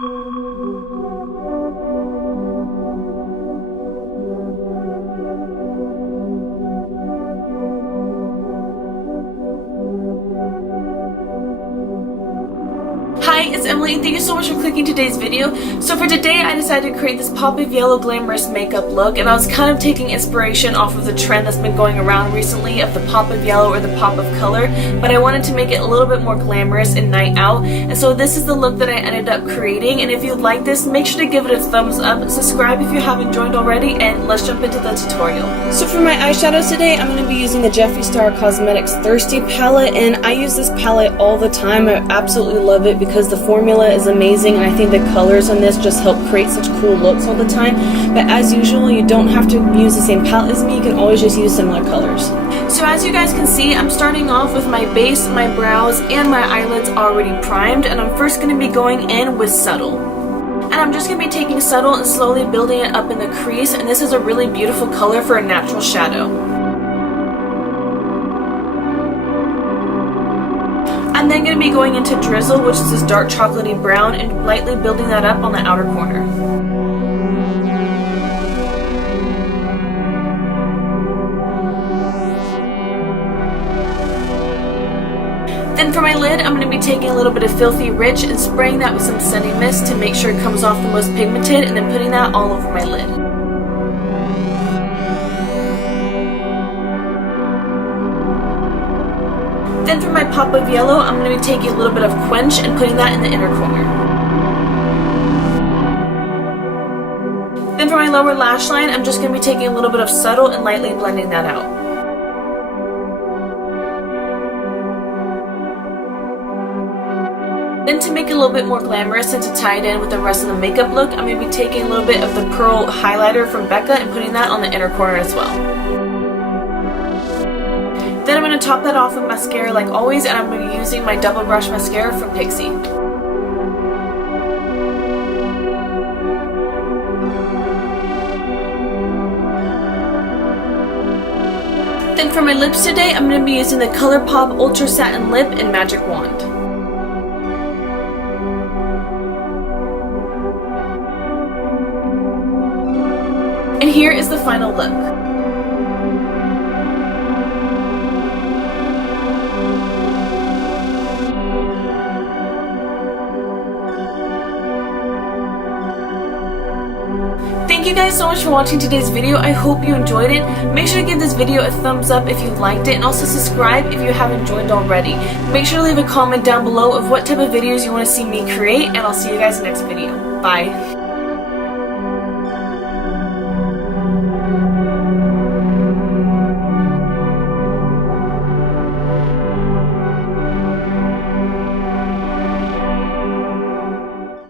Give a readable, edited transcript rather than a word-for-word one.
Hi, it's Emily and thank you so much for clicking today's video. So for today I decided to create this pop of yellow glamorous makeup look, and I was kind of taking inspiration off of the trend that's been going around recently of the pop of yellow or the pop of color, but I wanted to make it a little bit more glamorous and night out, and so this is the look that I ended up creating. And if you like this, make sure to give it a thumbs up, subscribe if you haven't joined already, and let's jump into the tutorial. So for my eyeshadows today, I'm going to be using the Jeffree Star Cosmetics Thirsty palette, and I use this palette all the time. I absolutely love it because the formula is amazing, and I think the colors on this just help create such cool looks all the time. But as usual, you don't have to use the same palette as me, you can always just use similar colors. So as you guys can see, I'm starting off with my base, my brows, and my eyelids already primed, and I'm first going to be going in with Subtle. And I'm just going to be taking Subtle and slowly building it up in the crease, and this is a really beautiful color for a natural shadow. I'm then going to be going into Drizzle, which is this dark chocolatey brown, and lightly building that up on the outer corner. Then for my lid, I'm going to be taking a little bit of Filthy Rich and spraying that with some Sunny Mist to make sure it comes off the most pigmented, and then putting that all over my lid. Then for my pop of yellow, I'm going to be taking a little bit of Quench and putting that in the inner corner. Then for my lower lash line, I'm just going to be taking a little bit of Subtle and lightly blending that out. Then to make it a little bit more glamorous and to tie it in with the rest of the makeup look, I'm going to be taking a little bit of the Pearl highlighter from Becca and putting that on the inner corner as well. Then I'm going to top that off with mascara like always, and I'm going to be using my Double Brush Mascara from Pixie. Then for my lips today, I'm going to be using the ColourPop Ultra Satin Lip in Magic Wand. And here is the final look. Thank you guys so much for watching today's video. I hope you enjoyed it. Make sure to give this video a thumbs up if you liked it, and also subscribe if you haven't joined already. Make sure to leave a comment down below of what type of videos you want to see me create, and I'll see you guys in the next video. Bye.